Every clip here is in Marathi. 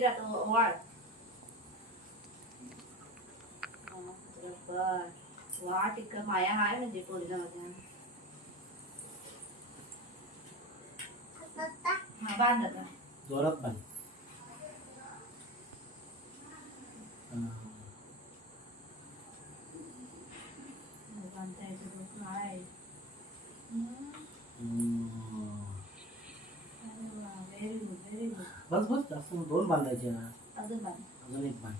उभी राहतो वाळ वा टिक माया हाय म्हणजे पोरीला माझ्या हा बांध आता जोरात बांध बांधता येतो काय व्हेरी गुड बस बस जास्त दोन बांधायचे अजून बांध अजून एक बांध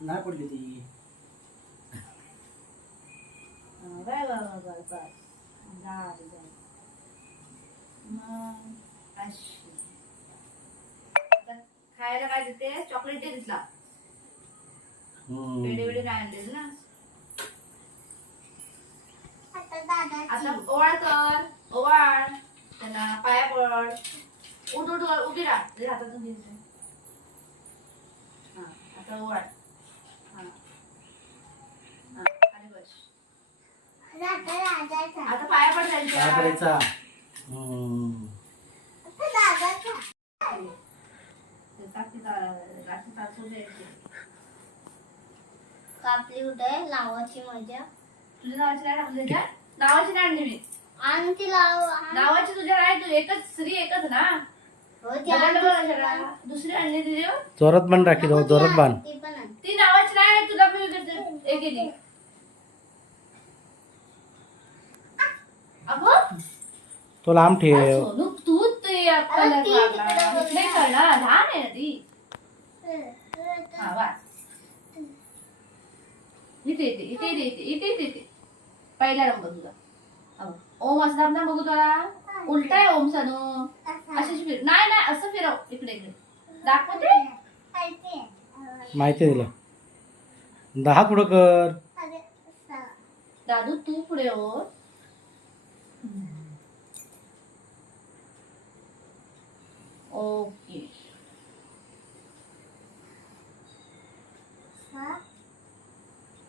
नाही पडली ती bye bye bye bye bye झाली झाली मग अशी खायला काय देते चॉकलेट दे दिसला वेडे वेडे काय आणलेस ना आता ओवाळ कर ओवाळ त्यांना पाया पड उठ उठ उभी राहा तुझ्या हातातून घे हा आता ओवाळ हा हा आणि बस आता पाया पड त्यांच्या काय करायचा कापली कुठे लावाची मजा तुझ्या नावाची नाही टाकली त्याच्यात नावाची नाही आणली मी आणि ती लाव नावाची तुझ्या नाही तू एकच स्त्री एकच ना हो ती डबल डबल कशाला? दुसरी आणली तुझी जोरात बांध राखी जोरात बांध ती पण आण. ती नावाची नाही तुला मी एक गेली अगं तो लांब ठेव सोनू तू ते अरे ती तिकडे बघ नाही ना. करणार लहान आहे ना ती हा वा इथे इथे इथे इथे इथे इथे इथे इथे पहिला नंबर तुझा अगं, ओम असं दाब ना बघू तुला उलटा आहे ओम सनू अशीच फिर नाही नाही असं फिरव इकडे इकडे दाखवते माहिती आहे तुला 10 पुढं कर दादू तू पुढे हो ओके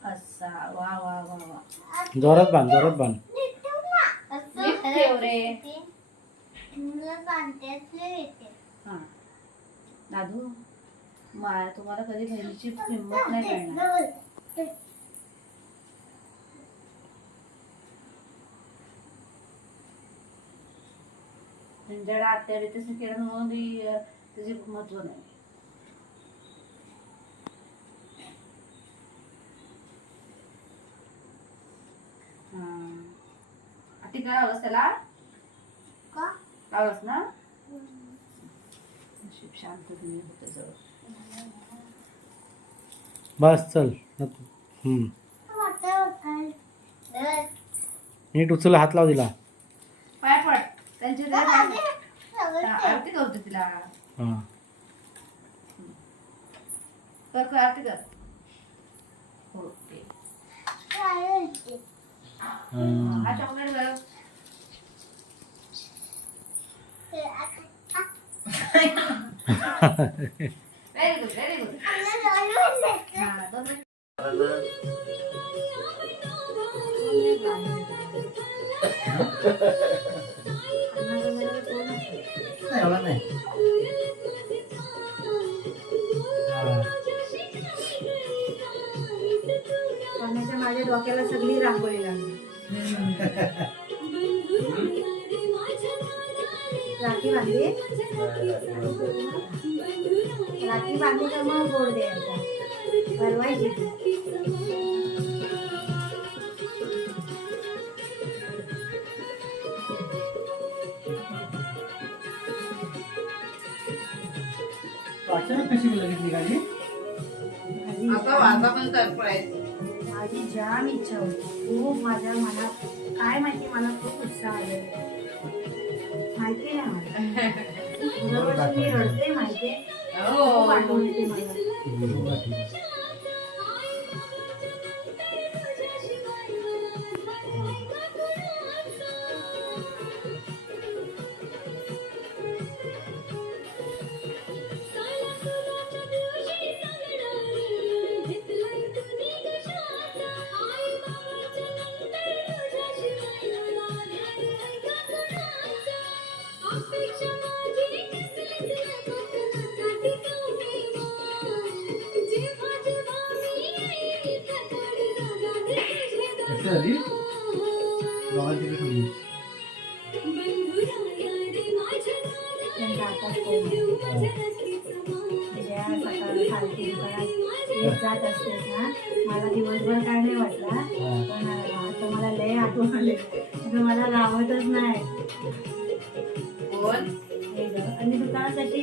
असा वा वा वा वा जोरात बांध लिफ्ट ठेव रे हा दादू तुम्हाला कधी बहिणीची किंमत नाही कळणार त्यांच्याकडे आत्या तसं केलं म्हणून त्याचे महत्व नाही टीका लावलंस त्याला लावलंस ना शांत तुम्ही होते जवळ बस चल नीट उचल हात लाव दिला पाय पड त्यांच्या आरती करते तिला कर कर आरती कर ओके हा चॉकलेट बरं व्हेरी गुड व्हेरी गुड हा दोन एवढा नाही पाण्याच्या माझ्या डोक्याला सगळी रांगोळी लागली राखी बांधली राखी बांधली तर मग गोड द्यायचा भरवायची कशी बघितली गाडी आता पण सरप्राईज माझी जाम इच्छा होती खूप माझ्या मनात काय माहिती मला खूप उत्साह आहे माहिती नाही मला मी रडते माहिती खूप आठवण येते मला अपेक्षा गोष्ट झाली दोघांची तिकडे ठेवली. त्यांचा आताच फोन विजया सकाळी सारखी दुकानात येत जात असते ना. मला दिवसभर काय नाही वाटला, पण आता मला लय आठवण आले. मला लावतच नाही. आणि दुकानासाठी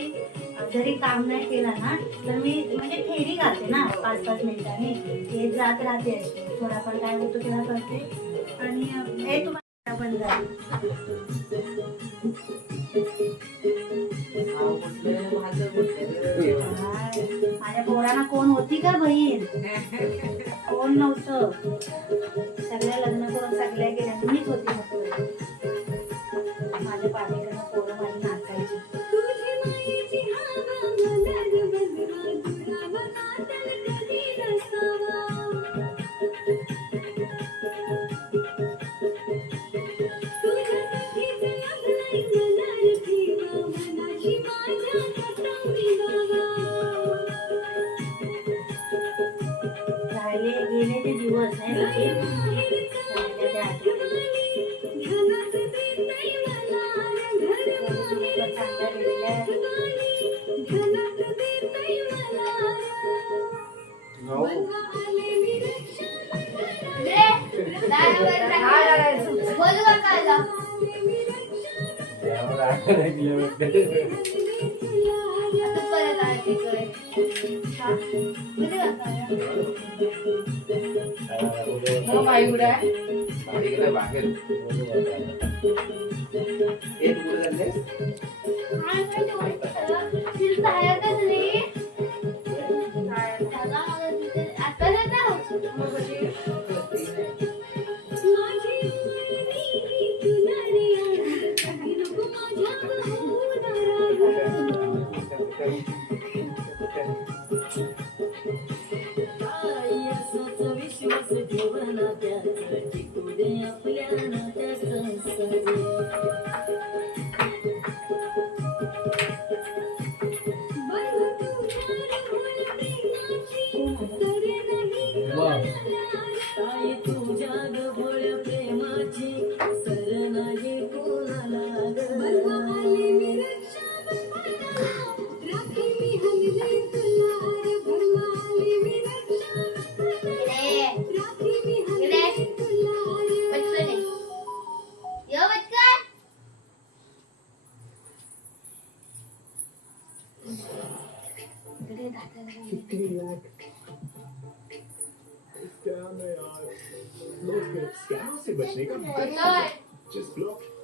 जरी काम नाही केलं ना तर मी म्हणजे फेरी घालते ना 5-5 मिनिटांनी. येत जात राहते, थोडाफार काय होतं तेव्हा करते. आणि हे तुम्हाला पण जाईल. माझ्या पोरांना कोण होती का बहीण? कोण नव्हतं. सगळ्या लग्न करून सगळ्या गेल्या, मीच होती फक्त. माझ्या पाठीकडनं पोरं माझी नाचायची. गेले ते दिवस आहे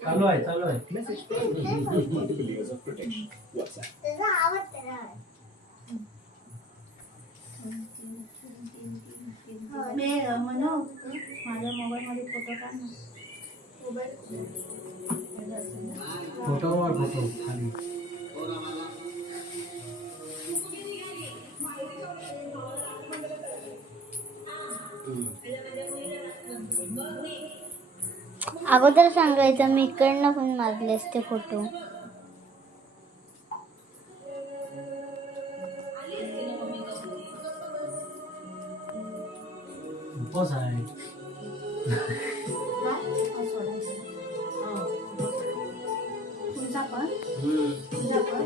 चालू आहे चालू आहे. म्हणू माझ्या मोबाईल मध्ये फोटो काढ ना. फोटोवर फोटो खाली. अगोदर सांगायचं, मी इकडनं पण मारले असते फोटो. उपवास आहे. तुमचा पण तुझा पण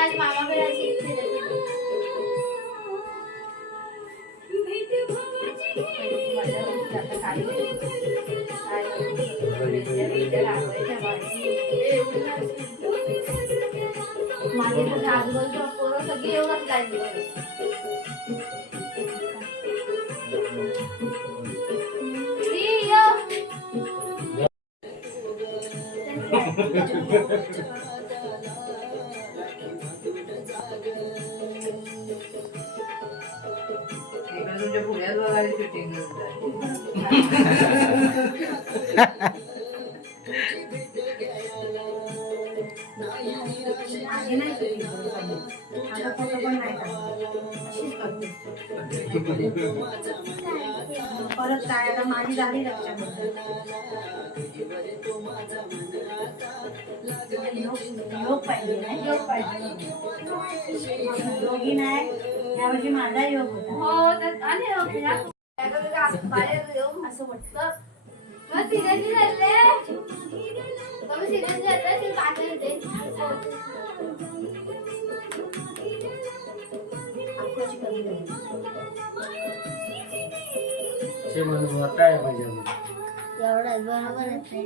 आज मामाकडे आणि आजूबाजूला पोरं सगळी एवढंच लागली. तुमच्या पुण्यात बघायला शूटिंग मागे नाही shooting करत आम्ही. आता फोटो पण नाही काढत. अशीच करते. परत काय आता माझी झाली रक्षाबंधन. योग पाहिजे नाही योग पाहिजे योगी नाही यावर्षी माझा योग होता. हो तर आणि बाहेर येऊन असं म्हटलं मग सिरियसली झाले तुम्ही सिरियसली झाले ती काटे येते अक्कोची कमी झाली. ते म्हणून मोठा आहे पाहिजे अजून. एवढं बरोबरच आहे.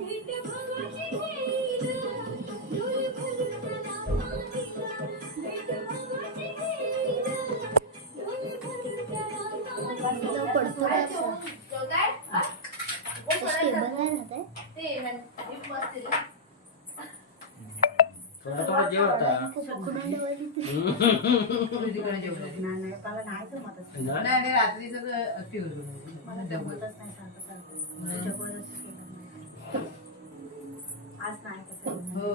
तो पडतो रे असं. काय स्टेबल नाही ना ते. ते मस्त थोडा थोडा जेव आता. सुकून ठेवायची ती. तिकडे जेवलं नाही नाही मला नाही जमत असं. नाही? नाही रात्रीच अति होतो मला जमतच नाही सारखं सारखं. जबरदस्ती केलं नाही. आज नाही कसं हो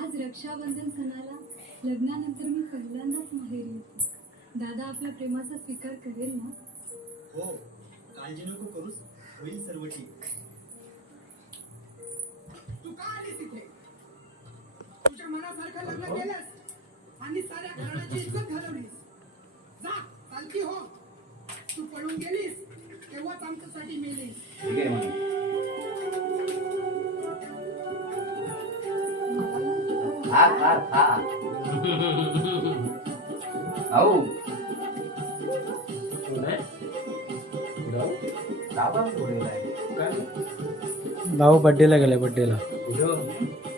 आज रक्षाबंधन सणाला लग्नानंतर मी पहिल्यांदाच माहेरी येते. दादा आपल्या प्रेमाचा स्वीकार करेल ना? हो काळजी नको करूस होईल सर्व ठीक. तू का आलीस इथे? तुझ्या मनासारखं लग्न केलंस आणि साऱ्या घराण्याची इज्जत घालवलीस. जा चालती हो. तू पळून गेलीस तेव्हाच आमच्यासाठी मेलीस. खा खा खा आऊ तू नाही? जाऊ? दाबा पुढे काय? भाऊ बर्थडेला गेला बर्थडेला. कुठं?